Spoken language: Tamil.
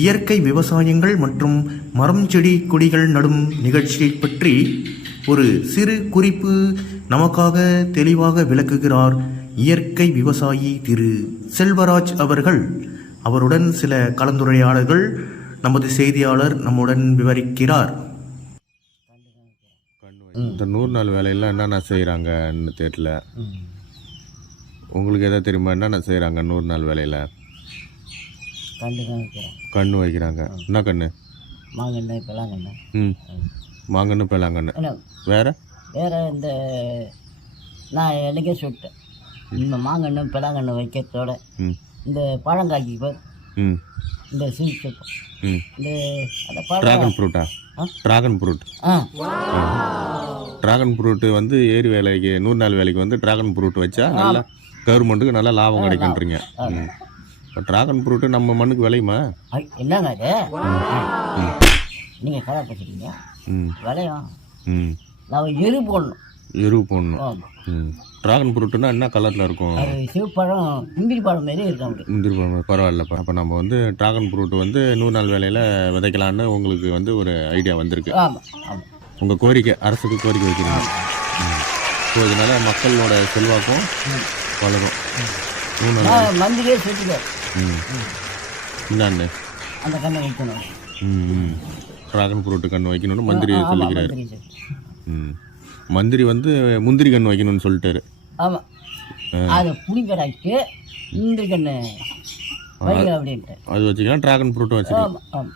இயற்கை விவசாயங்கள் மற்றும் மரம் செடி கொடிகள் நடும் நிகழ்ச்சியை பற்றி ஒரு சிறு குறிப்பு நமக்காக தெளிவாக விளக்குகிறார் இயற்கை விவசாயி திரு செல்வராஜ் அவர்கள். அவருடன் சில கலந்துரையாடல்கள் நமது செய்தியாளர் நம்முடன் விவரிக்கிறார். இந்த 100 நாள் வேலையெல்லாம் என்னென்ன செய்கிறாங்க தெரியல. உங்களுக்கு எதாவது தெரியுமா என்னென்ன செய்கிறாங்க 100 நாள் வேலையில்? கண்ணு வைக்கிறாங்க. என்ன கண்ணு? மாங்கன்று, பெலாங்கன்று. மாங்கன்று, பெலாங்கன்று. வேறு இந்த நான் எனக்கே சொல்லிட்டேன். இந்த மாங்கன்று பெலாங்கன்று வைக்கிறதோட இந்த பழங்காய்க்கு பேர் இந்த சீப்பு இந்த ட்ராகன் ஃப்ரூட்டா? Dragon fruit. ட்ராகன் ஃப்ரூட்டு வந்து ஏரி வேலைக்கு 100 நாள் வேலைக்கு வந்து ட்ராகன் ஃப்ரூட் வச்சா நல்லா கவர்மெண்ட்டுக்கு நல்லா லாபம் கிடைக்குன்றீங்க. இப்போ ட்ராகன் ஃப்ரூட்டு நம்ம மண்ணுக்கு விளையுமா? என்னங்க அது நீங்கள் கதை பேசுறீங்க? விளையும். நான் எரு போடணும். ட்ராகன் ஃப்ரூட்டுனா என்ன கலரில் இருக்கும்? அது சிவப்பழம், முந்திரி பழம் மாரி இருக்கும். முந்திரி பழம் பரவாயில்லப்பா. அப்போ நம்ம வந்து ட்ராகன் ஃப்ரூட் வந்து 100 நாள் வேலையில் விதைக்கலான்னு உங்களுக்கு வந்து ஒரு ஐடியா வந்திருக்கு. உங்கள் கோரிக்கை, அரசுக்கு கோரிக்கை வைக்கிறீங்க. ஸோ இதனால மக்களோட செல்வாக்கும் வளரும். மந்திரியே சொல்லிட்டு என்னன்னு அந்த கண்ணை வைக்கணும். ட்ராகன் ஃப்ரூட்டு கன்று வைக்கணும்னு மந்திரி சொல்லிக்கிறாரு. மந்திரி வந்து முந்திரி கன்று வைக்கணும்னு சொல்லிட்டாரு. ஆமாம், அதை புளிக்கடாக்கி முந்திரி கன்று வைக்க அப்படின்ட்டு அது வச்சுக்கலாம். ட்ராகன் ஃப்ரூட்டும் வச்சுக்கலாம். ஆமாம்.